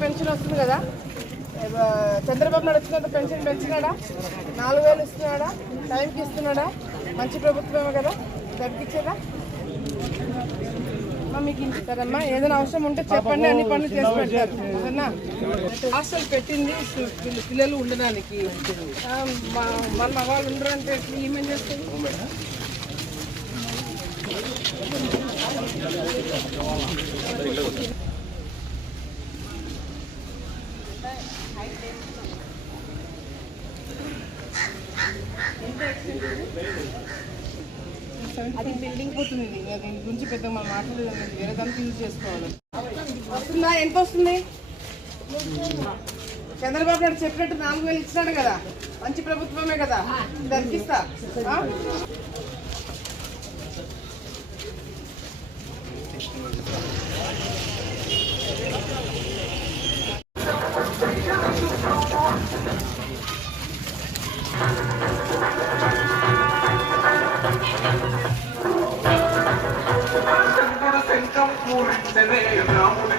Pension వస్తుంది కదా. చంద్రబాబు నాయుడు వచ్చినంత పెన్షన్ పెంచినాడా? నాలుగు వేలు ఇస్తున్నాడా? టైంకి ఇస్తున్నాడా? మంచి ప్రభుత్వమే కదా? తగ్గించేదా సరేమ్మా ఏదైనా అవసరం ఉంటే చెప్పండి అన్ని పనులు చేసి పెడతారు. సరేనా? హాస్టల్ పెట్టింది పిల్లలు ఉండడానికి. మా- మన మగవాళ్ళు ఉండరు అంటే ఎట్లా ఏమేం చేస్తుంది అది బిల్డింగ్ పోతుంది. దీని గురించి పెద్ద మన మాట్లాడలేదు వేరే దానికి యూజ్ చేసుకోవాలి. వస్తుందా? ఎంత వస్తుంది? చంద్రబాబు నాయుడు చెప్పినట్టు నాలుగు వేలు ఇచ్చినాడు కదా. మంచి ప్రభుత్వమే కదా. దక్కిస్తా ఆ? శంఖం పూరించనే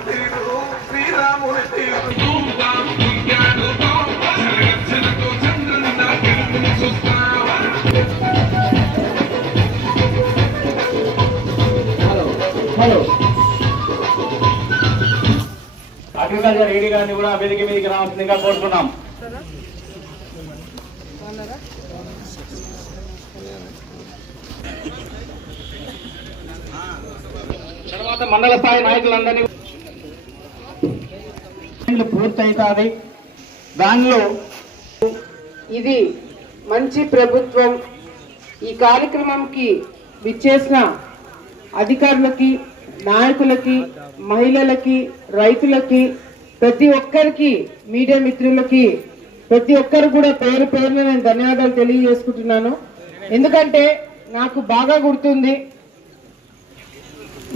తీరు శ్రీరాముని తీరు అగ్రికల్చర్ ఏడీ గారిని కూడా వేదిక మీదకి రావాల్సిందిగా కోరుతున్నాం బాగున్నారా? తర్వాత మండల స్థాయి నాయకులందరినీ పూర్తయితాది. దానిలో ఇది మంచి ప్రభుత్వం. ఈ కార్యక్రమంకి విచ్చేసిన అధికారులకి నాయకులకి మహిళలకి రైతులకి ప్రతి ఒక్కరికి మీడియా మిత్రులకి ప్రతి ఒక్కరు కూడా పేరు పేరున నేను ధన్యవాదాలు తెలియజేసుకుంటున్నాను. ఎందుకంటే నాకు బాగా గుర్తుంది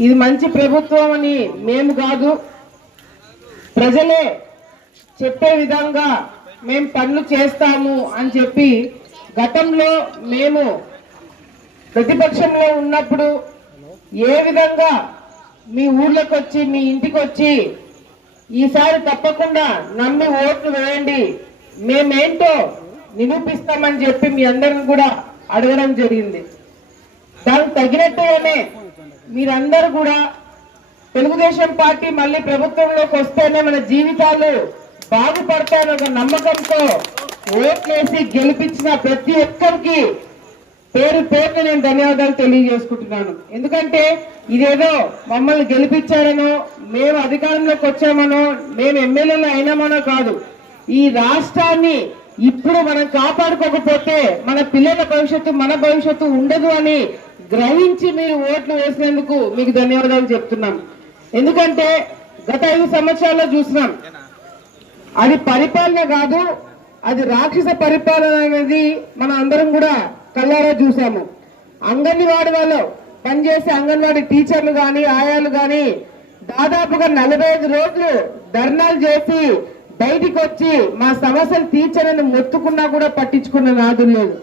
ఇది మంచి ప్రభుత్వం అని మేము కాదు. ప్రజలే చెప్పే విధంగా మేము పనులు చేస్తాము అని చెప్పి గతంలో మేము ప్రతిపక్షంలో ఉన్నప్పుడు ఏ విధంగా మీ ఊర్లోకి వచ్చి మీ ఇంటికి వచ్చి ఈసారి తప్పకుండా నమ్మి ఓట్లు వేయండి. మేమేంటో నిరూపిస్తామని చెప్పి మీ అందరిని కూడా అడగడం జరిగింది. దానికి తగినట్టుగానే మీరందరూ కూడా తెలుగుదేశం పార్టీ మళ్ళీ ప్రభుత్వంలోకి వస్తేనే మన జీవితాలు బాగుపడతాయని ఒక నమ్మకంతో ఓట్లేసి గెలిపించిన ప్రతి ఒక్కరికి పేరు పేరుని నేను ధన్యవాదాలు తెలియజేసుకుంటున్నాను. ఎందుకంటే ఇదేదో మమ్మల్ని గెలిపించారనో మేము అధికారంలోకి వచ్చామనో మేము ఎమ్మెల్యేలు అయినామనో కాదు. ఈ రాష్ట్రాన్ని ఇప్పుడు మనం కాపాడుకోకపోతే మన పిల్లల భవిష్యత్తు మన భవిష్యత్తు ఉండదు అని గ్రహించి మీరు ఓట్లు వేసినందుకు మీకు ధన్యవాదాలు చెప్తున్నాం. ఎందుకంటే గత ఐదు సంవత్సరాల్లో చూసినాం. అది పరిపాలన కాదు అది రాక్షస పరిపాలన అనేది మనం అందరం కూడా కళ్ళారా చూసాము అంగన్వాడి వాళ్ళు పనిచేసే అంగన్వాడి టీచర్లు కానీ ఆయాలు కానీ దాదాపుగా నలభై ఐదు రోజులు ధర్నాలు చేసి బయటికి వచ్చి మా సమస్యలు తీర్చనని మొత్తుకున్నా కూడా పట్టించుకున్న నాదు లేదు.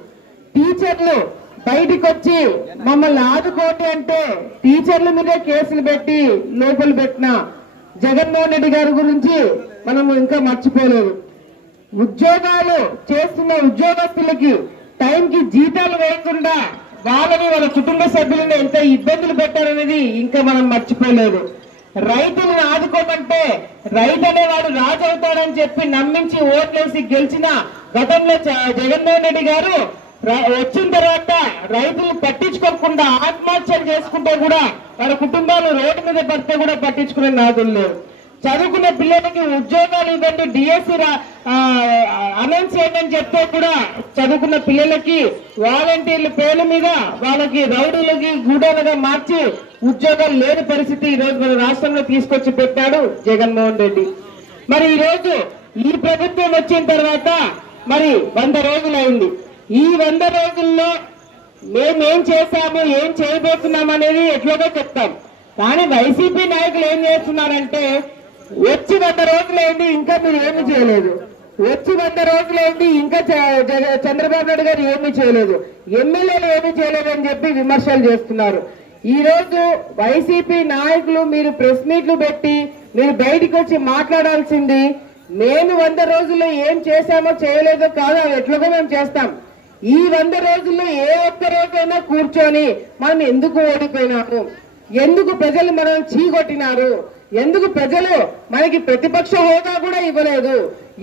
టీచర్లు బయటికి వచ్చి మమ్మల్ని ఆదుకోండి అంటే టీచర్ల మీదే కేసులు పెట్టి లోపల పెట్టిన జగన్మోహన్ రెడ్డి గారి గురించి మనం ఇంకా మర్చిపోలేదు. ఉద్యోగాలు చేస్తున్న ఉద్యోగస్తులకి టైంకి జీతాలు వేయకుండా వాళ్ళని వాళ్ళ కుటుంబ సభ్యులను ఎంత ఇబ్బందులు పెట్టారనేది ఇంకా మనం మర్చిపోలేదు. రైతులను ఆదుకోమంటే రైతు అనేవాడు రాజు అవుతాడని చెప్పి నమ్మించి ఓట్లేసి గెలిచిన గతంలో చ- జగన్మోహన్ రెడ్డి గారు వచ్చిన తర్వాత రైతులు పట్టించుకోకుండా ఆత్మహత్యలు చేసుకుంటే కూడా వాళ్ళ కుటుంబాలు రోడ్డు మీద పడితే కూడా పట్టించుకునే నాదులు లేవు. చదువుకున్న పిల్లలకి ఉద్యోగాలు ఇవ్వండి డిఎస్సి అనౌన్స్ చేయండి అని చెప్తే కూడా చదువుకున్న పిల్లలకి వాలంటీర్ల పేర్ల మీద వాళ్ళకి రౌడీలకి గూడాలుగా మార్చి ఉద్యోగాలు లేని పరిస్థితి ఈ రోజు మన రాష్ట్రంలో తీసుకొచ్చి పెట్టాడు జగన్మోహన్ రెడ్డి. మరి ఈరోజు ఈ ప్రభుత్వం వచ్చిన తర్వాత మరి వంద రోజులైంది. ఈ వంద రోజుల్లో మేమేం చేశాము ఏం చేయబోతున్నాం అనేది ఎట్లాగో చెప్తాం. కానీ వైసీపీ నాయకులు ఏం చేస్తున్నారంటే వచ్చి వంద రోజులైంది ఇంకా మీరు ఏమి చేయలేదు. వచ్చి వంద రోజులైంది ఇంకా చ- జగ- చంద్రబాబు నాయుడు గారు ఏమీ చేయలేదు. ఎమ్మెల్యేలు ఏమీ చేయలేదు అని చెప్పి విమర్శలు చేస్తున్నారు. ఈ రోజు వైసీపీ నాయకులు మీరు ప్రెస్ మీట్లు పెట్టి మీరు బయటకు వచ్చి మాట్లాడాల్సింది మేము వంద రోజుల్లో ఏం చేశామో చేయలేదో కాదు అది ఎట్లాగో మేము చేస్తాం. ఈ వంద రోజుల్లో ఏ ఒక్క రోజైనా కూర్చొని మనం ఎందుకు ఓడిపోయినాము? ఎందుకు ప్రజలు మనం చీకొట్టినారు ఎందుకు ప్రజలు మనకి ప్రతిపక్ష హోదా కూడా ఇవ్వలేదు?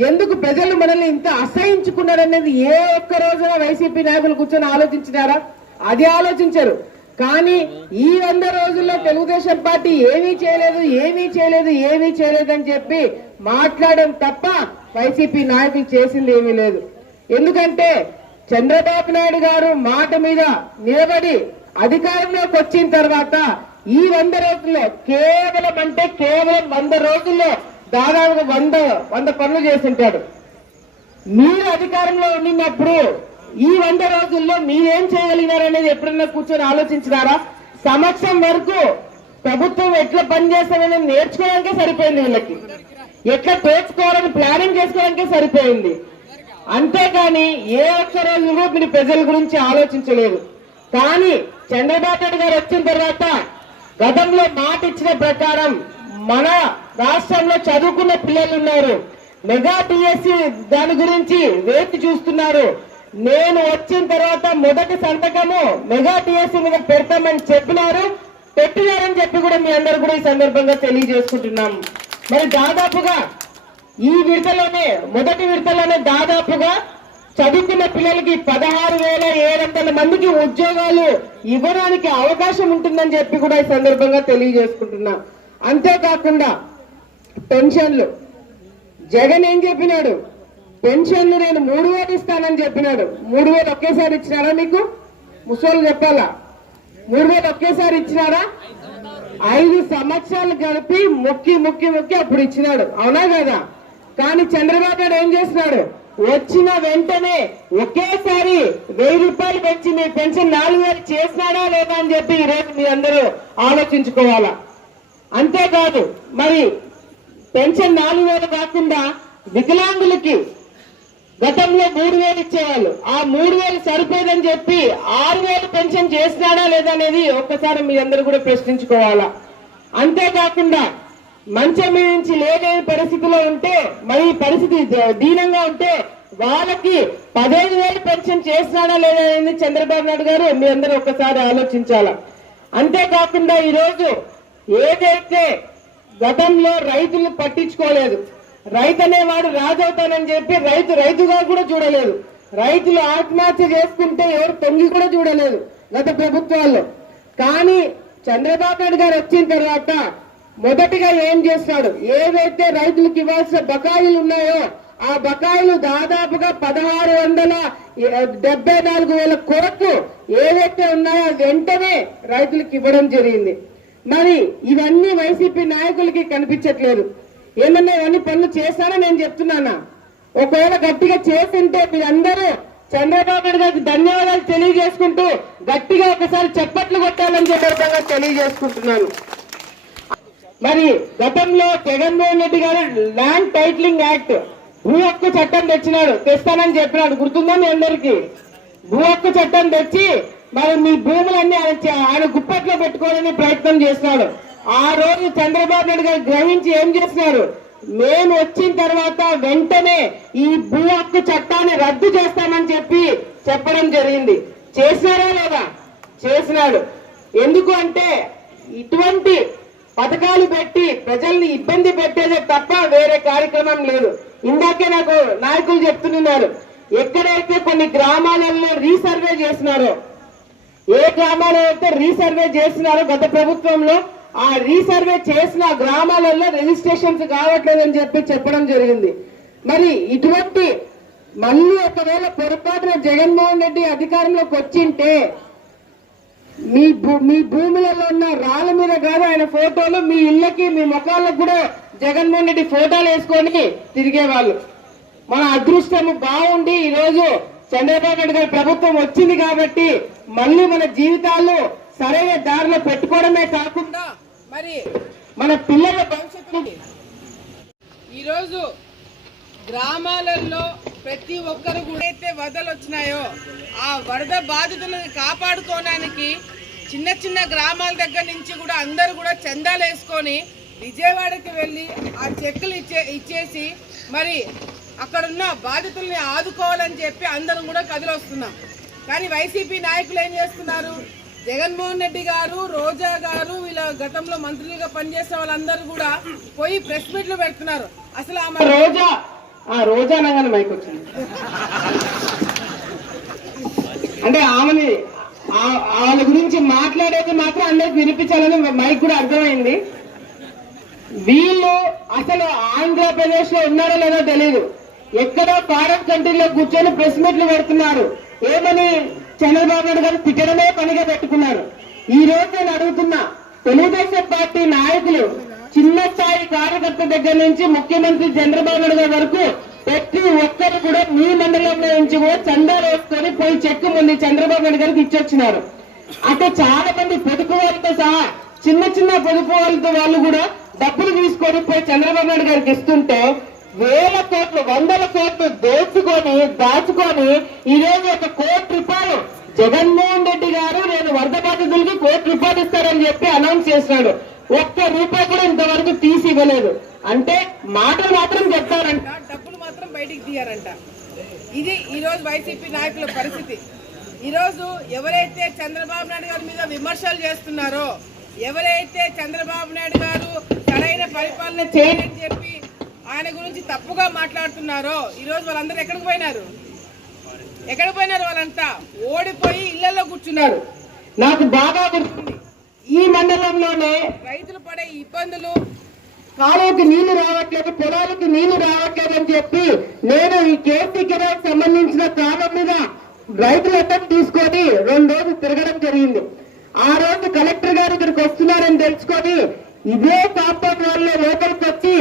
ఎందుకు ప్రజలు మనల్ని ఇంత అసహించుకున్నారనేది ఏ ఒక్క రోజున వైసీపీ నాయకులు కూర్చొని ఆలోచించినారా? అది ఆలోచించరు. కానీ ఈ వంద రోజుల్లో తెలుగుదేశం పార్టీ ఏమీ చేయలేదు ఏమీ చేయలేదు ఏమీ చేయలేదు అని చెప్పి మాట్లాడడం తప్ప వైసీపీ నాయకులు చేసింది ఏమీ లేదు. ఎందుకంటే చంద్రబాబు నాయుడు గారు మాట మీద నిలబడి అధికారంలోకి వచ్చిన తర్వాత ఈ వంద రోజుల్లో కేవలం అంటే కేవలం వంద రోజుల్లో దాదాపు వంద వంద పనులు చేసింటాడు. మీరు అధికారంలో ఉండినప్పుడు ఈ వంద రోజుల్లో మీరేం చేయగలిగినారనేది ఎప్పుడన్నా కూర్చొని ఆలోచించినారా? సంవత్సరం వరకు ప్రభుత్వం ఎట్లా పనిచేస్తారనేది నేర్చుకోవడానికే సరిపోయింది వీళ్ళకి. ఎట్లా తోచుకోవాలని ప్లానింగ్ చేసుకోవడానికే సరిపోయింది. అంతేగాని ఏ ఒక్క రోజు కూడా మీరు ప్రజల గురించి ఆలోచించలేదు. కానీ చంద్రబాబు నాయుడు గారు వచ్చిన తర్వాత గతంలో మాట ఇచ్చిన ప్రకారం మన రాష్ట్రంలో చదువుకున్న పిల్లలు ఉన్నారు. మెగా టిఎస్సి దాని గురించి వేచి చూస్తున్నారు. నేను వచ్చిన తర్వాత మొదటి సంతకము మెగా టిఎస్సి మీద పెడతామని చెప్పినారు. పెట్టినారని చెప్పి కూడా మీ అందరు కూడా ఈ సందర్భంగా తెలియజేసుకుంటున్నాం. మరి దాదాపుగా ఈ విడతలోనే మొదటి విడతలోనే దాదాపుగా చదువుకున్న పిల్లలకి పదహారు వేల ఏడు వందల మందికి ఉద్యోగాలు ఇవ్వడానికి అవకాశం ఉంటుందని చెప్పి కూడా ఈ సందర్భంగా తెలియజేసుకుంటున్నా. అంతేకాకుండా పెన్షన్లు. జగన్ ఏం చెప్పినాడు? పెన్షన్లు నేను మూడు వేలు ఇస్తానని చెప్పినాడు. మూడు వేలు ఒకేసారి ఇచ్చినారా మీకు? ముసోళ్ళు చెప్పాలా? మూడు వేలు ఒకేసారి ఇచ్చినారా? ఐదు సంవత్సరాలు గడిపి మొక్కి మొక్కి మొక్కి అప్పుడు ఇచ్చినాడు. అవునా కదా? కానీ చంద్రబాబు నాయుడు ఏం చేస్తున్నాడు? వచ్చిన వెంటనే ఒకేసారి వెయ్యి రూపాయలు పెంచి మీ పెన్షన్ నాలుగు వేలు చేసినాడా లేదా అని చెప్పి ఈ రోజు మీ అందరూ ఆలోచించుకోవాలా? అంతేకాదు మరి పెన్షన్ నాలుగు వేలు కాకుండా వికలాంగులకి గతంలో మూడు వేలు ఇచ్చేవాళ్ళు. ఆ మూడు వేలు సరిపోదని చెప్పి ఆరు వేలు పెన్షన్ చేసినాడా లేదా అనేది ఒక్కసారి మీ అందరూ కూడా ప్రశ్నించుకోవాలా? అంతేకాకుండా మంచం మీద నుంచి లేని పరిస్థితిలో ఉంటే మరి ఈ పరిస్థితి దీనంగా ఉంటే వాళ్ళకి పదహైదు వేలు పెన్షన్ చేస్తున్నాడా లేదా అనేది చంద్రబాబు నాయుడు గారు మీ అందరూ ఒక్కసారి ఆలోచించాలా? అంతేకాకుండా ఈరోజు ఏదైతే గతంలో రైతులు పట్టించుకోలేదు రైతు అనేవాడు రాజవుతానని చెప్పి రైతు రైతుగా కూడా చూడలేదు. రైతులు ఆత్మహత్య చేసుకుంటే ఎవరు తొంగి కూడా చూడలేదు గత ప్రభుత్వాల్లో. కానీ చంద్రబాబు నాయుడు గారు వచ్చిన తర్వాత మొదటిగా ఏం చేస్తాడు? ఏవైతే రైతులకు ఇవ్వాల్సిన బకాయిలు ఉన్నాయో ఆ బకాయిలు దాదాపుగా పదహారు వందల డెబ్బై నాలుగు వేల కోట్లు ఏవైతే ఉన్నాయో వెంటనే రైతులకు ఇవ్వడం జరిగింది. మరి ఇవన్నీ వైసీపీ నాయకులకి కనిపించట్లేదు. ఏమన్నా ఇవన్నీ పనులు చేస్తానని నేను చెప్తున్నానా? ఒకవేళ గట్టిగా చేస్తుంటే మీరందరూ చంద్రబాబు గారికి ధన్యవాదాలు తెలియజేసుకుంటూ గట్టిగా ఒకసారి చప్పట్లు కొట్టాలని చెప్పి తెలియజేసుకుంటున్నాను. మరి గతంలో జగన్మోహన్ రెడ్డి గారు ల్యాండ్ టైటిలింగ్ యాక్ట్ భూ హక్కు చట్టం తెచ్చినాడు. తెస్తానని చెప్పినాడు. గుర్తుందా మీ అందరికి? భూ హక్కు చట్టం తెచ్చి మరి మీ భూములన్నీ ఆయన ఆయన గుప్పట్లో పెట్టుకోవాలని ప్రయత్నం చేస్తున్నాడు. ఆ రోజు చంద్రబాబు నాయుడు గారు గ్రహించి ఏం చేస్తున్నారు? మేము వచ్చిన తర్వాత వెంటనే ఈ భూ హక్కు చట్టాన్ని రద్దు చేస్తామని చెప్పి చెప్పడం జరిగింది. చేసినారా లేదా? చేసినాడు. ఎందుకు అంటే ఇటువంటి పథకాలు పెట్టి ప్రజల్ని ఇబ్బంది పెట్టేదే తప్ప వేరే కార్యక్రమం లేదు. ఇందాకే నాకు నాయకులు చెప్తున్నారు ఎక్కడైతే కొన్ని గ్రామాలలో రీసర్వే చేసినారో ఏ గ్రామాలలో అయితే రీసర్వే చేసినారో గత ప్రభుత్వంలో ఆ రీసర్వే చేసిన గ్రామాలలో రిజిస్ట్రేషన్స్ కావట్లేదని చెప్పి చెప్పడం జరిగింది. మరి ఇటువంటి మళ్ళీ ఒకవేళ పొరపాటున జగన్మోహన్ రెడ్డి అధికారంలోకి వచ్చింటే మీ భూ మీ భూములలో ఉన్న రాళ్ళ మీద కాదు ఆయన ఫోటోలు మీ ఇళ్ళకి మీ ముఖాలకు కూడా జగన్మోహన్ రెడ్డి ఫోటోలు వేసుకొని తిరిగేవాళ్ళు. మన అదృష్టము బాగుండి ఈరోజు చంద్రబాబు నాయుడు గారి ప్రభుత్వం వచ్చింది కాబట్టి మళ్ళీ మన జీవితాలు సరైన దారిలో పెట్టుకోవడమే కాకుండా మరి మన పిల్లల భవిష్యత్తు ఈరోజు గ్రామాలలో ప్రతి ఒక్కరు కూడా అయితే వరదలు వచ్చినాయో ఆ వరద బాధితులను కాపాడుకోవడానికి చిన్న చిన్న గ్రామాల దగ్గర నుంచి కూడా అందరూ కూడా చందాలు వేసుకొని విజయవాడకి వెళ్ళి ఆ చెక్కులు ఇచ్చే ఇచ్చేసి మరి అక్కడున్న బాధితుల్ని ఆదుకోవాలని చెప్పి అందరం కూడా కదిలొస్తున్నాం కానీ వైసీపీ నాయకులు ఏం చేస్తున్నారు? జగన్మోహన్ రెడ్డి గారు రోజా గారు వీళ్ళ గతంలో మంత్రులుగా పనిచేసే వాళ్ళందరూ కూడా పోయి ప్రెస్ మీట్లు పెడుతున్నారు. అసలు ఆమె రోజా ఆ రోజా అనగానే మైక్ వచ్చింది. అంటే ఆమెని వాళ్ళ గురించి మాట్లాడేది మాత్రం అందరికి వినిపించాలని మైక్ కూడా అర్థమైంది. వీళ్ళు అసలు ఆంధ్రప్రదేశ్లో ఉన్నారో లేదో తెలియదు ఎక్కడో ఫారెన్ కంట్రీలో కూర్చొని ప్రెస్ మీట్లు పెడుతున్నారు. ఏమని చంద్రబాబు నాయుడు గారు తిట్టడమే పనిగా పెట్టుకున్నారు. ఈ రోజు నేను అడుగుతున్నా తెలుగుదేశం పార్టీ నాయకులు చిన్న స్థాయి కార్యకర్త దగ్గర నుంచి ముఖ్యమంత్రి చంద్రబాబు నాయుడు గారి వరకు ప్రతి ఒక్కరు కూడా మీ మండలంలో నుంచి కూడా చందాలు వేసుకొని పోయి చెక్కు ముందు చంద్రబాబు నాయుడు గారికి ఇచ్చొచ్చినారు. అంటే చాలా మంది పొదుపు వాళ్ళతో సహా చిన్న చిన్న పొదుపు వాళ్ళతో వాళ్ళు కూడా డబ్బులు తీసుకొని పోయి చంద్రబాబు నాయుడు గారికి ఇస్తుంటే వేల కోట్లు వందల కోట్లు దోచుకొని దాచుకొని ఈ రోజు ఒక కోటి రూపాయలు జగన్మోహన్ రెడ్డి గారు నేను వరద బాధితులకి కోటి రూపాయలు ఇస్తారని చెప్పి అనౌన్స్ చేసినాడు. ఒక్క రూపాయి కూడా ఇంతవరకు తీసి ఇవ్వలేదు. అంటే మాటలు మాత్రం చెప్తారంట. డబ్బులు మాత్రం బయటికి తీయారంట. ఇది ఈ రోజు వైసీపీ నాయకుల పరిస్థితి. ఈరోజు ఎవరైతే చంద్రబాబు నాయుడు గారి మీద విమర్శలు చేస్తున్నారో ఎవరైతే చంద్రబాబు నాయుడు గారు సరైన పరిపాలన చేయని చెప్పి ఆయన గురించి తప్పుగా మాట్లాడుతున్నారో ఈరోజు వాళ్ళందరూ ఎక్కడికి పోయినారు? ఎక్కడికి పోయినారు వాళ్ళంతా? ఓడిపోయి ఇళ్ళలో కూర్చున్నారు. నాకు బాగా గుర్తుంది. ఈ మండలంలోనే రైతులు పడే ఇబ్బందులు. కాలువకి నీళ్ళు రావట్లేదు పొలాలకు నీళ్ళు రావట్లేదు అని చెప్పి నేను ఈ కేసీ కెనాల్ సంబంధించిన కాలం మీద రైతుల అడ్డం తీసుకొని రెండు రోజులు తిరగడం జరిగింది. ఆ రోజు కలెక్టర్ గారు ఇక్కడికి వస్తున్నారని తెలుసుకొని ఇదే కాంపౌండ్ వాళ్ళు లోపలికి వచ్చి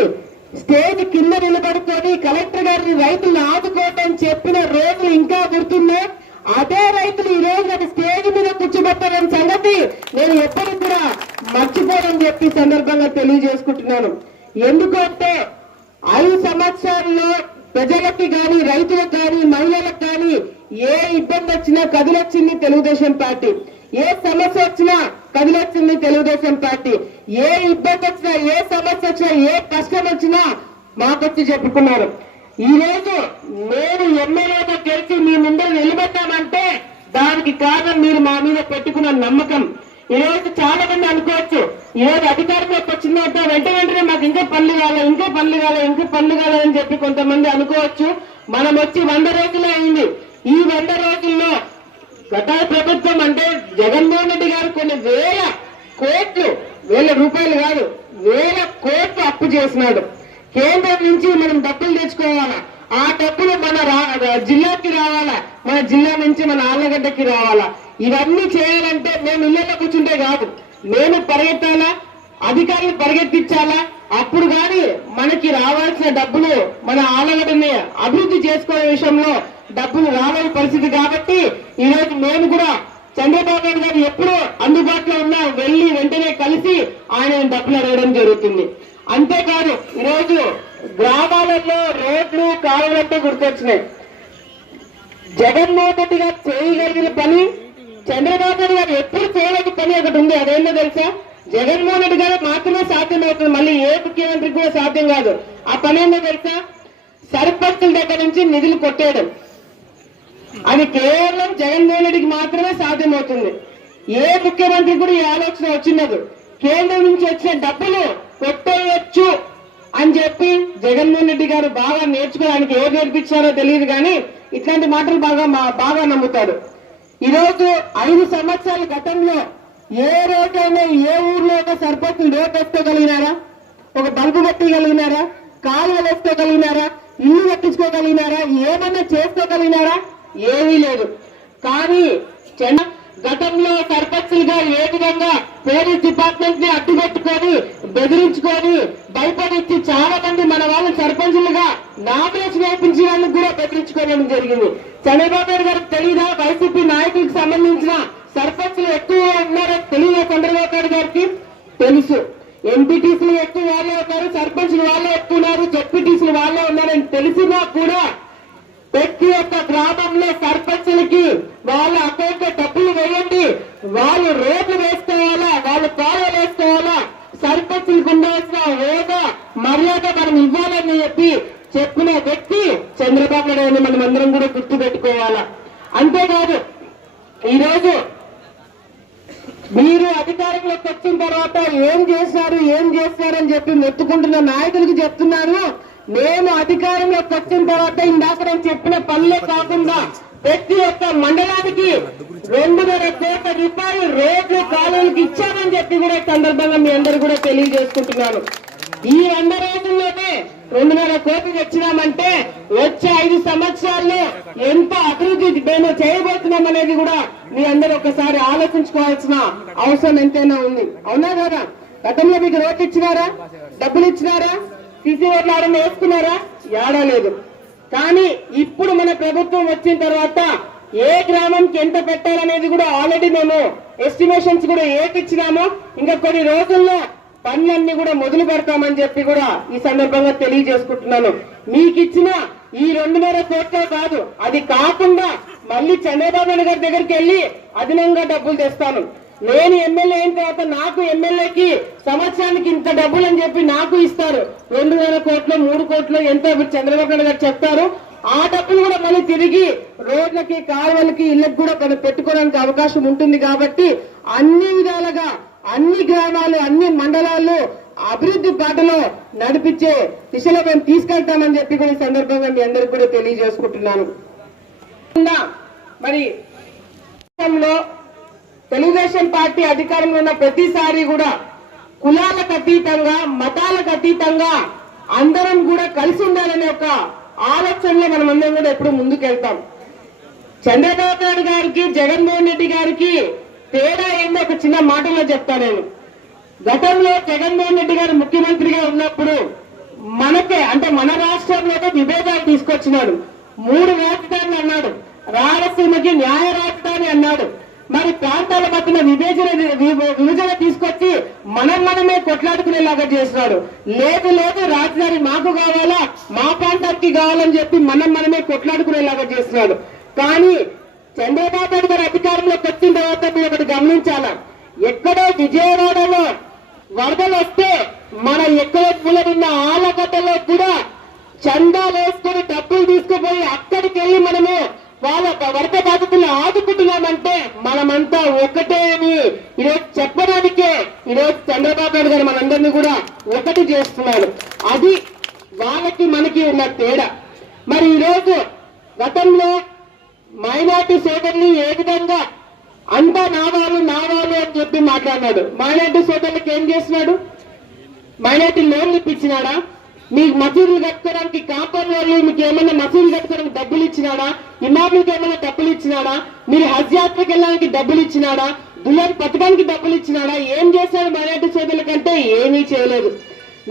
స్టేజ్ కింద నిలబడుకొని కలెక్టర్ గారిని రైతులను ఆదుకోవటం చెప్పిన రోజులు ఇంకా గుర్తున్నాయి. అదే రైతులు ఈ రోజు అది స్టేజ్ మీద కూర్చోబెట్టారని సంగతి నేను ఎప్పటికి కూడా మర్చిపోనని చెప్పి సందర్భంగా తెలియజేసుకుంటున్నాను. ఎందుకంటే ఐదు సంవత్సరాల్లో ప్రజలకి కానీ రైతులకు కానీ మహిళలకు కానీ ఏ ఇబ్బంది వచ్చినా కదిలొచ్చింది తెలుగుదేశం పార్టీ. ఏ సమస్య వచ్చినా కదిలొచ్చింది తెలుగుదేశం పార్టీ. ఏ ఇబ్బంది వచ్చినా ఏ సమస్య వచ్చినా ఏ కష్టం వచ్చినా మాకొచ్చి చెప్పుకున్నారు. ఈ రోజు నేను ఎమ్మెల్యేగా గెలిచి మీ ముందర నిలబెట్టామంటే దానికి కారణం మీరు మా మీద పెట్టుకున్న నమ్మకం. ఈ రోజు చాలా మంది అనుకోవచ్చు ఈ రోజు అధికారంలోకి వచ్చిందంటే వెంట వెంటనే మాకు ఇంకా పనులు కాలే ఇంకా పనులు కాలే ఇంకా పనులు కాలే అని చెప్పి కొంతమంది అనుకోవచ్చు. మనం వచ్చి వంద రోజులే అయింది. ఈ వంద రోజుల్లో గత ప్రభుత్వం అంటే జగన్మోహన్ రెడ్డి గారు కొన్ని వేల కోట్లు వేల రూపాయలు కాదు వేల కోట్లు అప్పు చేసినాడు. కేంద్రం నుంచి మనం డబ్బులు తెచ్చుకోవాలా. ఆ డబ్బులు మన రా- జిల్లాకి రావాలా? మన జిల్లా నుంచి మన ఆళ్ళగడ్డకి రావాలా? ఇవన్నీ చేయాలంటే మేము ఇళ్ళలో కూర్చుంటే కాదు. మేము పరిగెత్తాలా? అధికారులు పరిగెత్తించాలా? అప్పుడు కానీ మనకి రావాల్సిన డబ్బులు మన ఆలగడని అభివృద్ధి చేసుకునే విషయంలో డబ్బులు రావాలి పరిస్థితి కాబట్టి ఈ రోజు మేము కూడా చంద్రబాబు నాయుడు గారు ఎప్పుడూ అందుబాటులో ఉన్నా. వెళ్ళి వెంటనే కలిసి ఆయన డబ్బులు అడగడం జరుగుతుంది. అంతేకాదు ఈరోజు గ్రామాలలో రోడ్లు కాలువలంటే గుర్తొచ్చినాయి. జగన్మోహన్ రెడ్డి గారు చేయగలిగిన పని చంద్రబాబు నాయుడు గారు ఎప్పుడు చేయలేని పని ఒకటి ఉంది. అదేంటో తెలుసా? జగన్మోహన్ రెడ్డి గారు మాత్రమే సాధ్యం అవుతుంది మళ్ళీ ఏ ముఖ్యమంత్రికి కూడా సాధ్యం కాదు. ఆ పని ఏంటో తెలుసా? సర్పంచుల దగ్గర నుంచి నిధులు కొట్టేయడం. అది కేవలం జగన్మోహన్ రెడ్డికి మాత్రమే సాధ్యమవుతుంది. ఏ ముఖ్యమంత్రి కూడా ఈ ఆలోచన వచ్చినదు కేంద్రం నుంచి వచ్చిన డబ్బులు కొట్టేయచ్చు అని చెప్పి జగన్మోహన్ రెడ్డి గారు బాగా నేర్చుకోవడానికి ఏం నేర్పించారో తెలియదు కానీ ఇట్లాంటి మాటలు బాగా మా- బాగా నమ్ముతారు ఈరోజు ఐదు సంవత్సరాల గతంలో ఏ రోడ్డైనా ఏ ఊర్లో అయినా సర్పంచ్ రోడ్ వేసుకోగలిగినారా? ఒక బల్బు కట్టగలిగినారా కాలువలు వేసుకోగలిగినారా? ఇల్లు కట్టించుకోగలిగినారా? ఏమన్నా చేసుకోగలిగినారా? ఏమీ లేదు. కానీ చెన్న గతంలో సర్పంచులుగా ఏ విధంగా పోలీస్ డిపార్ట్మెంట్ని అడ్డుపెట్టుకొని బెదిరించుకొని భయపడించి చాలా మంది మన వాళ్ళు సర్పంచులుగా నామినేషన్ వేయించడానికి కూడా బెదిరించుకోవడం జరిగింది. చంద్రబాబు నాయుడు గారికి తెలియదా వైసీపీ నాయకులకు సంబంధించిన సర్పంచ్లు ఎక్కువ ఉన్నారో తెలియదా చంద్రబాబు నాయుడు గారికి? తెలుసు. ఎంపీటీసీలు ఎక్కువ వాళ్ళే ఉన్నారు సర్పంచ్లు వాళ్ళే ఎక్కువ ఉన్నారు జడ్పీటీసీలు వాళ్ళే ఉన్నారని తెలిసినా కూడా ప్రతి ఒక్క గ్రామంలో సర్పంచులకి వాళ్ళ అకౌంట్లో డబ్బులు వేయండి. వాళ్ళు రోడ్లు వేసుకోవాలా? వాళ్ళు కాలువ వేసుకోవాలా? సర్పంచులకు ఉండాల్సిన హోదా మర్యాద మనం ఇవ్వాలని చెప్పి చెప్పిన వ్యక్తి చంద్రబాబు నాయుడు మనం అందరం కూడా గుర్తు పెట్టుకోవాలా అంతేకాదు ఈరోజు మీరు అధికారంలోకి వచ్చిన తర్వాత ఏం చేశారు ఏం చేశారు అని చెప్పి మెత్తుకుంటున్న నాయకులకు చెప్తున్నారు మేము అధికారంలోకి వచ్చిన తర్వాత ఇందాక నేను చెప్పిన పనులే కాకుండా ప్రతి ఒక్క మండలానికి రెండు వేల కోట్ల రూపాయలు రోడ్లు కాలువలకు ఇచ్చామని చెప్పి కూడా సందర్భంగా మీ అందరూ కూడా తెలియజేసుకుంటున్నాను. ఈ వంద రోజుల్లోనే రెండు వేల కోట్లు తెచ్చినామంటే వచ్చే ఐదు సంవత్సరాల్లో ఎంత అభివృద్ధి మేము చేయబోతున్నాం అనేది కూడా మీ అందరూ ఒకసారి ఆలోచించుకోవాల్సిన అవసరం ఎంతైనా ఉంది. అవునా కదా? గతంలో మీకు రోడ్లు ఇచ్చినారా? డబ్బులు ఇచ్చినారా? సిసి ఓట్లు వేసుకున్నారా? ఏడలేదు కానీ ఇప్పుడు మన ప్రభుత్వం వచ్చిన తర్వాత ఏ గ్రామంకి ఎంత పెట్టాలనేది కూడా ఆల్రెడీ మేము ఎస్టిమేషన్స్ కూడా ఏకిచ్చినామో. ఇంకా కొన్ని రోజుల్లో పనులన్నీ కూడా మొదలు పెడతామని చెప్పి కూడా ఈ సందర్భంగా తెలియజేసుకుంటున్నాను. మీకు ఇచ్చిన ఈ రెండు వేల కోట్లే కాదు అది కాకుండా మళ్ళీ చంద్రబాబు నాయుడు గారి దగ్గరికి వెళ్ళి అదనంగా డబ్బులు తెస్తాను. నేను ఎమ్మెల్యే అయిన తర్వాత నాకు ఎమ్మెల్యేకి సంవత్సరానికి ఇంత డబ్బులు అని చెప్పి నాకు ఇస్తారు. రెండు వేల కోట్లు మూడు కోట్లు ఎంత ఇప్పుడు చంద్రబాబు నాయుడు గారు చెప్తారు. ఆ డబ్బులు కూడా మళ్ళీ తిరిగి రోడ్లకి కాలువలకి ఇళ్ళకి కూడా మనం పెట్టుకోవడానికి అవకాశం ఉంటుంది కాబట్టి అన్ని విధాలుగా అన్ని గ్రామాలు అన్ని మండలాలు అభివృద్ధి బాటలో నడిపించే దిశలో మేము తీసుకెళ్తామని చెప్పి కూడా ఈ సందర్భంగా మీ అందరికి కూడా తెలియజేసుకుంటున్నాను. మరి తెలుగుదేశం పార్టీ అధికారంలో ఉన్న ప్రతిసారి కూడా కులాలకు అతీతంగా మతాలకు అతీతంగా అందరం కూడా కలిసి ఉండాలనే ఒక ఆలోచనలో మనం అందరం కూడా ఎప్పుడు ముందుకెళ్తాం. చంద్రబాబు నాయుడు గారికి జగన్మోహన్ రెడ్డి గారికి తేడా ఏందో ఒక చిన్న మాటలో చెప్తా నేను. గతంలో జగన్మోహన్ రెడ్డి గారు ముఖ్యమంత్రిగా ఉన్నప్పుడు మనకే అంటే మన రాష్ట్రంలోనే విభేదాలు తీసుకొచ్చినాడు. మూడు రాజధానులు అన్నాడు. రాయలసీమకి న్యాయ రాజధాని అన్నాడు. మరి ప్రాంతాల మధ్యన విభజన విభజన తీసుకొచ్చి మనం మనమే కొట్లాడుకునేలాగా చేస్తున్నాడు. లేదు లేదు రాజధాని మాకు కావాలా మా ప్రాంతానికి కావాలని చెప్పి మనం మనమే కొట్లాడుకునేలాగా చేస్తున్నాడు. కానీ చంద్రబాబు నాయుడు గారు అధికారంలోకి వచ్చిన తర్వాత మీరు ఒకటి గమనించాలా? ఎక్కడో విజయవాడలో వరదలు వస్తే మన ఎక్కడో పూలనున్న ఆలగడ్డలో కూడా చందాలు వేసుకొని డబ్బులు తీసుకుపోయి అక్కడికి వెళ్ళి మనము వాళ్ళ వరద బాధితులు ఆదుకుంటున్నామంటే మనమంతా ఒకటే అని ఈరోజు చెప్పడానికే ఈరోజు చంద్రబాబు నాయుడు గారు మనందరినీ కూడా ఒకటి చేస్తున్నారు అది వాళ్ళకి మనకి ఉన్న తేడా. మరి ఈరోజు గతంలో మైనార్టీ సోదరుని ఏ విధంగా అంతా నావాలు నావాలు అని చెప్పి మాట్లాడినాడు. మైనార్టీ సోదరులకు ఏం చేస్తున్నాడు? మైనార్టీ లోన్లు ఇప్పించినాడా? మీకు మసీదులు కట్టుకోవడానికి కాపర్ వాళ్ళు మీకు ఏమైనా మసీదులు కట్టుకోవడానికి డబ్బులు ఇచ్చినాడా? ఇమాములకు ఏమైనా డబ్బులు ఇచ్చినాడా? మీరు హజ్ యాత్రకు వెళ్ళడానికి డబ్బులు ఇచ్చినాడా? దుల్లని పథకానికి డబ్బులు ఇచ్చినాడా? ఏం చేశాడు మైనార్టీ సోదరుల కంటే ఏమీ చేయలేదు.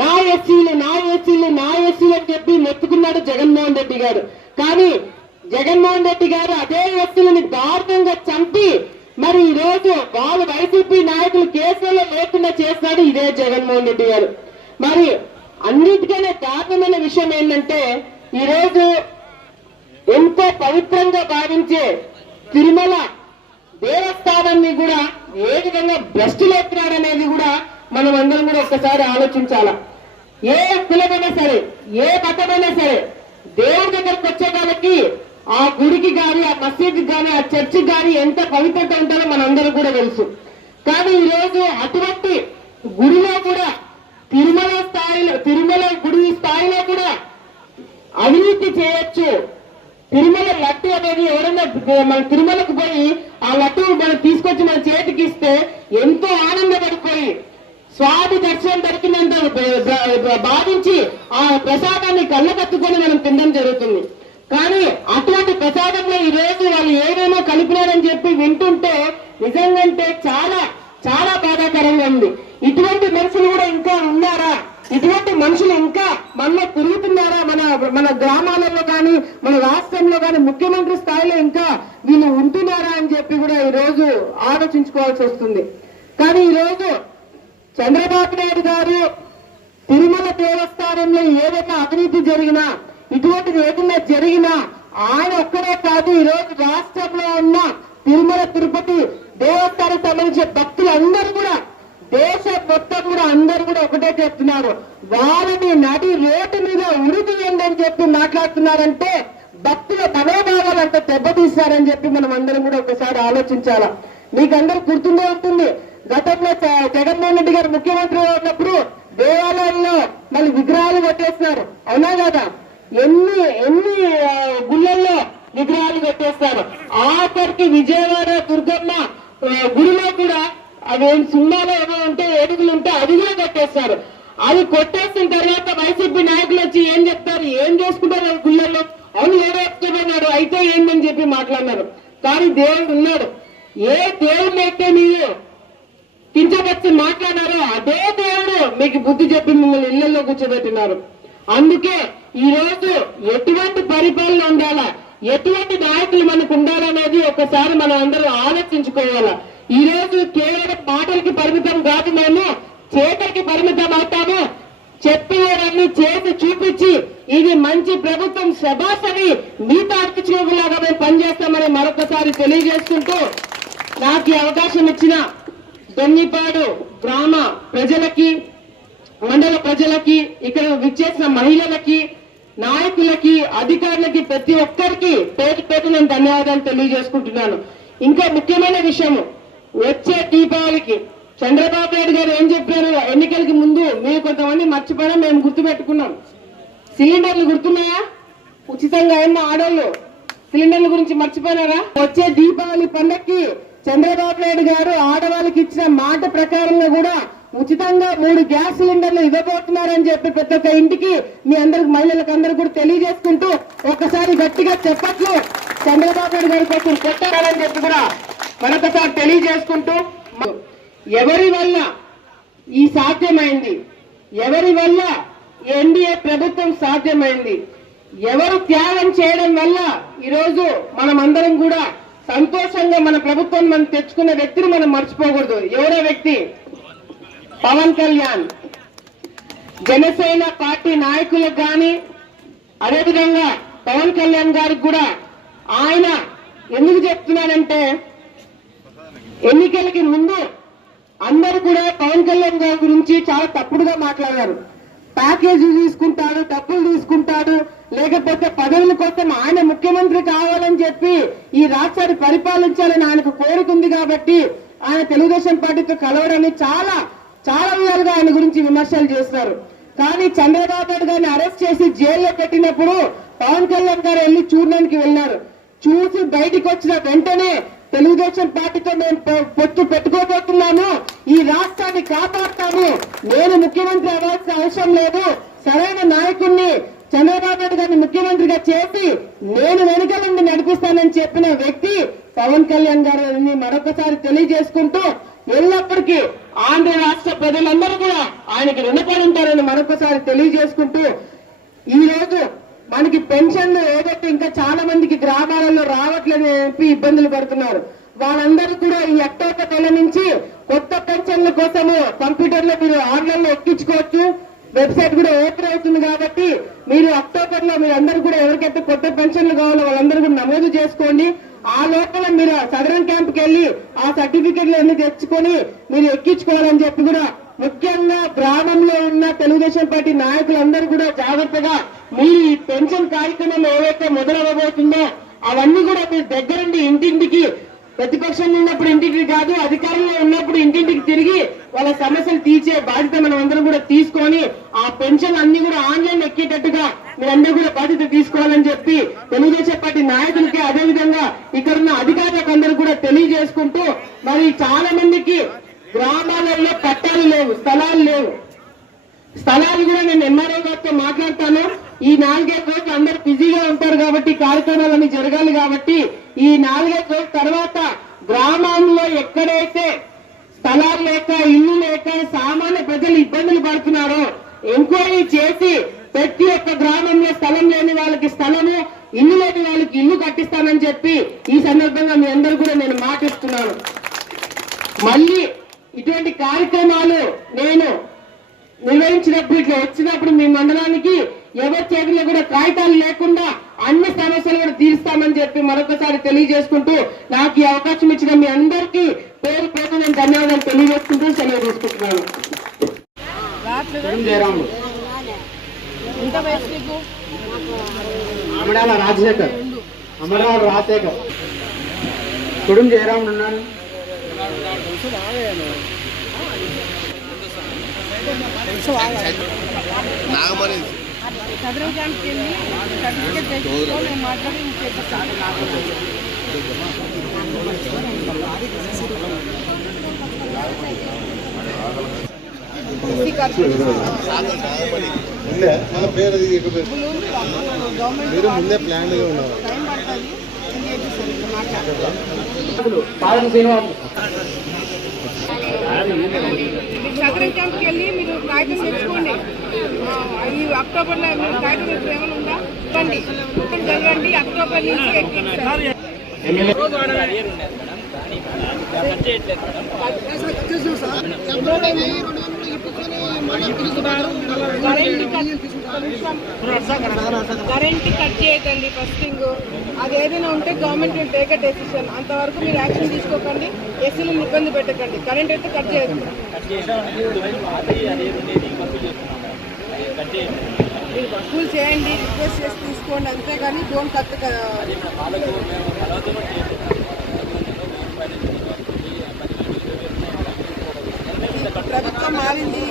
నా ఎస్సీలు నా ఎస్సీలు నా ఎస్సీలు అని చెప్పి మెత్తుకున్నాడు జగన్మోహన్ రెడ్డి గారు. కానీ జగన్మోహన్ రెడ్డి గారు అదే ఎస్సీలని దారుణంగా చంపి మరి ఈ రోజు వాళ్ళు వైసీపీ నాయకులు కేసులలో లేకుండా చేస్తాడు ఇదే జగన్మోహన్ రెడ్డి గారు. మరి అన్నిటికైనా కారణమైన విషయం ఏంటంటే ఈరోజు ఎంతో పవిత్రంగా భావించే తిరుమల దేవస్థానాన్ని కూడా ఏ విధంగా భ్రష్టులేస్తున్నాడనేది కూడా మనం అందరం కూడా ఒక్కసారి ఆలోచించాల. ఏ కులమైనా సరే ఏ మతమైనా సరే దేవుడి దగ్గరకు వచ్చే వాళ్ళకి ఆ గుడికి గాని ఆ మసీద్కి గాని ఆ చర్చికి గాని ఎంత పవిత్రత ఉంటుందో మనందరూ కూడా తెలుసు. కానీ ఈరోజు అటువంటి గుడిలో కూడా తిరుమల స్థాయిలో తిరుమల గుడి స్థాయిలో కూడా అవినీతి చేయొచ్చు. తిరుమల లడ్డు అనేది ఎవరైనా మన తిరుమలకు పోయి ఆ లడ్డు మనం తీసుకొచ్చి మన చేతికి ఇస్తే ఎంత స్వామి దర్శనం దొరికినంత భావించి ఆ ప్రసాదాన్ని కళ్ళకత్తుకొని మనం తినడం జరుగుతుంది. కానీ అటువంటి ప్రసాదంలో ఈ రోజు వాళ్ళు ఏదైనా కలిపినారని చెప్పి వింటుంటే నిజంగా చాలా చాలా బాధాకరంగా ఉంది. ఇటువంటి మనుషులు కూడా ఇంకా ఉన్నారా? ఇటువంటి మనుషులు ఇంకా మనలో పెరుగుతున్నారా? మన మన గ్రామాలలో కానీ మన రాష్ట్రంలో కానీ ముఖ్యమంత్రి స్థాయిలో ఇంకా వీళ్ళు ఉంటున్నారా అని చెప్పి కూడా ఈ రోజు ఆలోచించుకోవాల్సి వస్తుంది. కానీ ఈ రోజు చంద్రబాబు నాయుడు గారు తిరుమల దేవస్థానంలో ఏదైనా అవినీతి జరిగినా ఇటువంటిది ఏదైనా జరిగినా ఆయన ఒక్కడే కాదు ఈ రోజు రాష్ట్రంలో ఉన్న తిరుమల తిరుపతి దేవస్థానం సంబంధించిన భక్తులందరూ కూడా దేశం మొత్తం కూడా అందరూ కూడా ఒకటే చెప్తున్నారు. వారిని నడి రోడ్డు మీద ఉరితీయండి అని చెప్పి మాట్లాడుతున్నారంటే భక్తుల మనోభావాలు అంత దెబ్బతీస్తారని చెప్పి మనం అందరం కూడా ఒకసారి ఆలోచించాలా. మీకు అందరూ గుర్తుండే ఉంటుంది. గతంలో జగన్మోహన్ రెడ్డి గారు ముఖ్యమంత్రిగా ఉన్నప్పుడు దేవాలయాల్లో మళ్ళీ విగ్రహాలు కొట్టేస్తున్నారు. అవునా కదా? ఎన్ని ఎన్ని గుళ్ళల్లో విగ్రహాలు కొట్టేస్తారు. ఆఖరికి విజయవాడ దుర్గమ్మ గుడిలో కూడా అవేం సున్నాలో ఏమో ఉంటే ఏడుగులు ఉంటే అది కూడా కొట్టేస్తారు. అది కొట్టేసిన తర్వాత వైసీపీ నాయకులు వచ్చి ఏం చెప్తారు? ఏం చేసుకుంటారు ఆ గుళ్ళల్లో? అవును ఏడో అయితే ఏందని చెప్పి మాట్లాడినారు. కానీ దేవుడు ఉన్నాడు. ఏ దేవుడిని అయితే మీరు కించపరిచి మాట్లాడారో అదే దేవుడు మీకు బుద్ధి చెప్పి మిమ్మల్ని ఇళ్ళలో కూర్చోబెట్టినారు. అందుకే ఈ రోజు ఎటువంటి పరిపాలన ఉండాలా? ఎటువంటి నాయకులు మనకు ఉండాలనేది ఒకసారి మనం అందరూ ఆలోచించుకోవాలా? ఈ రోజు కేవలం మాటలకి పరిమితం కాదు మేము చేతలకి పరిమితం అవుతాము. చెప్పేవన్నీ చేసి చూపించి ఇది మంచి ప్రభుత్వం శబాసని మీతో అర్పించుకోలాగా మేము పనిచేస్తామని మరొకసారి తెలియజేసుకుంటూ నాకు అవకాశం ఇచ్చిన దొన్నిపాడు గ్రామ ప్రజలకి మండల ప్రజలకి ఇక్కడ విచ్చేసిన మహిళలకి నాయకులకి అధికారులకి ప్రతి ఒక్కరికి పేరు పేరు నేను ధన్యవాదాలు తెలియజేసుకుంటున్నాను. ఇంకా ముఖ్యమైన విషయము వచ్చే దీపావళికి చంద్రబాబు నాయుడు గారు ఏం చెప్పారు? ఎన్నికలకి ముందు మేము కొంతమంది మర్చిపోయినా మేము గుర్తుపెట్టుకున్నాం. సిలిండర్లు గుర్తున్నాయా? ఉచితంగా అయిన ఆడోళ్ళు సిలిండర్ల గురించి మర్చిపోయినారా? వచ్చే దీపావళి పండక్కి చంద్రబాబు నాయుడు గారు ఆడవాళ్ళకి ఇచ్చిన మాట ప్రకారంగా కూడా ఉచితంగా మూడు గ్యాస్ సిలిండర్లు ఇవ్వబోతున్నారని చెప్పి ప్రతి ఒక్క ఇంటికి మీ అందరికి మహిళలకు అందరూ కూడా తెలియజేసుకుంటూ ఒక్కసారి గట్టిగా చెప్పట్లు చంద్రబాబు నాయుడు గారి కోసం కొట్టారని చెప్పి కూడా మరొకసారి తెలియజేసుకుంటూ ఎవరి వల్ల ఈ సాధ్యమైంది? ఎవరి వల్ల ఎన్డీఏ ప్రభుత్వం సాధ్యమైంది? ఎవరు త్యాగం చేయడం వల్ల ఈరోజు మనమందరం కూడా సంతోషంగా మన ప్రభుత్వం మనం తెచ్చుకున్న వ్యక్తిని మనం మర్చిపోకూడదు. ఎవరో వ్యక్తి? పవన్ కళ్యాణ్. జనసేన పార్టీ నాయకులకు కానీ అదేవిధంగా పవన్ కళ్యాణ్ గారికి కూడా ఆయన ఎందుకు చెప్తున్నానంటే ఎన్నికలకి ముందు అందరూ కూడా పవన్ కళ్యాణ్ గారి గురించి చాలా తప్పుడుగా మాట్లాడారు. ప్యాకేజీ తీసుకుంటాడు డబ్బులు తీసుకుంటాడు లేకపోతే పదవుల కోసం ఆయన ముఖ్యమంత్రి కావాలని చెప్పి ఈ రాష్ట్రాన్ని పరిపాలించాలని ఆయనకు కోరుకుంది కాబట్టి ఆయన తెలుగుదేశం పార్టీతో కలవడాన్ని చాలా చాలా విధాలుగా ఆయన గురించి విమర్శలు చేస్తారు. కానీ చంద్రబాబు నాయుడు గారిని అరెస్ట్ చేసి జైల్లో పెట్టినప్పుడు పవన్ కళ్యాణ్ గారు వెళ్ళి చూడడానికి వెళ్ళారు చూసి బయటికి వచ్చిన వెంటనే తెలుగుదేశం పార్టీతో మేము పొత్తు పెట్టుకోబోతున్నాము. ఈ రాష్ట్రాన్ని కాపాడతాము. నేను ముఖ్యమంత్రి అవ్వాల్సిన అవసరం లేదు. సరైన నాయకుడిని చంద్రబాబు నాయుడు గారిని ముఖ్యమంత్రిగా చేసి నేను వెనుక నుండి నడిపిస్తానని చెప్పిన వ్యక్తి పవన్ కళ్యాణ్ గారిని మరొకసారి తెలియజేసుకుంటూ ఎల్లప్పటికీ ఆంధ్ర రాష్ట్ర ప్రజలందరూ కూడా ఆయనకి రుణపడి ఉంటారని మరొకసారి తెలియజేసుకుంటూ ఈ రోజు మనకి పెన్షన్లు ఏదైతే ఇంకా చాలా మందికి గ్రామాలలో రావట్లేదు చెప్పి ఇబ్బందులు పడుతున్నారు. వాళ్ళందరూ కూడా ఈ అక్టోబర్ నెల నుంచి కొత్త పెన్షన్ల కోసము కంప్యూటర్లో మీరు ఆన్లైన్లో ఎక్కించుకోవచ్చు. వెబ్సైట్ కూడా ఓపెన్ అవుతుంది కాబట్టి మీరు అక్టోబర్లో మీరు అందరూ కూడా ఎవరికైతే కొత్త పెన్షన్లు కావాలో వాళ్ళందరూ కూడా నమోదు చేసుకోండి. ఆ లోపల మీరు సదరన్ క్యాంప్కి వెళ్ళి ఆ సర్టిఫికెట్లు అన్ని తెచ్చుకొని మీరు ఎక్కించుకోవాలని చెప్పి కూడా ముఖ్యంగా గ్రామంలో ఉన్న తెలుగుదేశం పార్టీ నాయకులందరూ కూడా జాగ్రత్తగా మీరు ఈ పెన్షన్ కార్యక్రమం ఏవైతే మొదలవ్వబోతుందో అవన్నీ కూడా మీరు దగ్గరుండి ఇంటింటికి ప్రతిపక్షంలో ఉన్నప్పుడు ఇంటింటికి కాదు అధికారంలో ఉన్నప్పుడు ఇంటింటికి తిరిగి వాళ్ళ సమస్యలు తీర్చే బాధ్యత మనం అందరం కూడా తీసుకొని ఆ పెన్షన్ అన్ని కూడా ఆన్లైన్ ఎక్కేటట్టుగా మీరందరూ కూడా బాధ్యత తీసుకోవాలని చెప్పి తెలుగుదేశం పార్టీ నాయకులకి అదే విధంగా ఇక్కడ ఉన్న అధికారులకు అందరూ కూడా తెలియజేసుకుంటూ మరి చాలా మందికి గ్రామాలలో పట్టాలు లేవు స్థలాలు లేవు. స్థలాలు కూడా నేను ఎంఆర్ఓ గారితో మాట్లాడతాను. ఈ నాలుగైదు రోజులు అందరు బిజీగా ఉంటారు కాబట్టి కార్యక్రమాలన్నీ జరగాలి కాబట్టి ఈ నాలుగైదు రోజుల తర్వాత గ్రామంలో ఎక్కడైతే స్థలాలు లేక ఇల్లు లేక సామాన్య ప్రజలు ఇబ్బందులు పడుతున్నారో ఎంక్వైరీ చేసి ప్రతి ఒక్క గ్రామంలో స్థలం లేని వాళ్ళకి స్థలము ఇల్లు లేని వాళ్ళకి ఇల్లు కట్టిస్తానని చెప్పి ఈ సందర్భంగా మీ అందరూ కూడా నేను మాటిస్తున్నాను. మళ్ళీ ఇటువంటి కార్యక్రమాలు నేను నిర్వహించినప్పుడు ఇట్లా వచ్చినప్పుడు మీ మండలానికి ఎవరి చేతిలో కూడా కాగితాలు లేకుండా అన్ని సమస్యలు కూడా తీరుస్తామని చెప్పి మరొకసారి తెలియజేసుకుంటూ నాకు ఈ అవకాశం ఇచ్చిన మీ అందరికీ పేరు పేరు నేను ధన్యవాదాలు తెలియజేసుకుంటూ సెలవు తీసుకుంటున్నాను. అమడాల రాజశేఖర్. అమడాల రాజశేఖర్. కుడుం జయరాముడు ఉన్నాడు. చదువు క్యాంప్కి వెళ్ళి సర్టిఫికేట్ తెచ్చుకో నేను మాట్లాడి ముందే మన పేరు మీరు ముందే ప్లాన్ ఉన్నారు పాలన శ్రీనివాస్ మీరు క్యాంప్కి వెళ్ళి మీరు కాగితం తెచ్చుకోండి. ఈ అక్టోబర్లో మీరు కాగితం ఏమైనా ఉందా? ఇవ్వండి ఇవ్వండి, చదవండి. అక్టోబర్ నుంచి ఎక్కిస్తారు కరెంట్ కట్ చేయకండి ఫస్ట్ థింగ్. అది ఏదైనా ఉంటే government will take a decision అంతవరకు మీరు యాక్షన్ తీసుకోకండి. ఎస్సీలను ఇబ్బంది పెట్టకండి. కరెంట్ అయితే కట్ చేయదు మీరు వసూలు చేయండి రిక్వెస్ట్ చేసి తీసుకోండి. అంతేగాని డోన్ కట్ ప్రభుత్వం మారింది.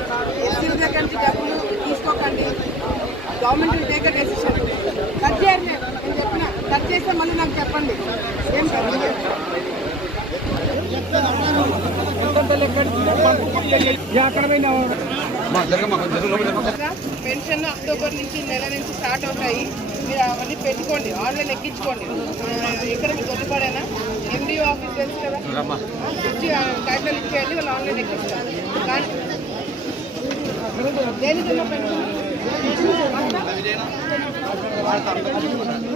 ఎస్సీల దగ్గర నుంచి డబ్బులు తీసుకోకండి. Government will take a decision. Cut చేయండి. నేను చెప్పిన కట్ చేస్తే మళ్ళీ నాకు చెప్పండి. ఏం చెప్పండి పెన్షన్ అక్టోబర్ నుంచి నెల నుంచి స్టార్ట్ అవుతాయి. మీరు అవన్నీ పెట్టుకోండి ఆన్లైన్ ఎక్కించుకోండి. ఆ, ఎక్కడ మీకు దొరికపడేనా ఎండిఓ ఆఫీస్ తెలుసు కదా? వచ్చి టైటిల్ ఇచ్చేయండి వాళ్ళు ఆన్లైన్ ఎక్కిస్తారు. కానీ దేనికన్నా పెన్షన్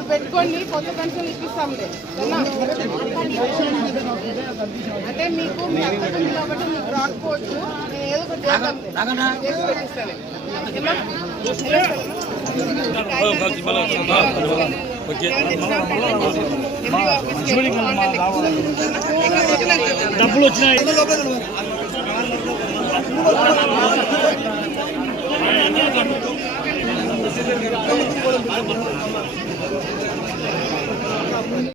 పెట్టుకోండి కొత్త పెన్షన్ ఇప్పిస్తాంలే? అంటే మీకు మీ కాబట్టి మీకు రాకపోవచ్చు. నేను ఏదో ఒకటి పెట్టిస్తాను ఓకేనా? ಕೊಡ್ತೀನಿ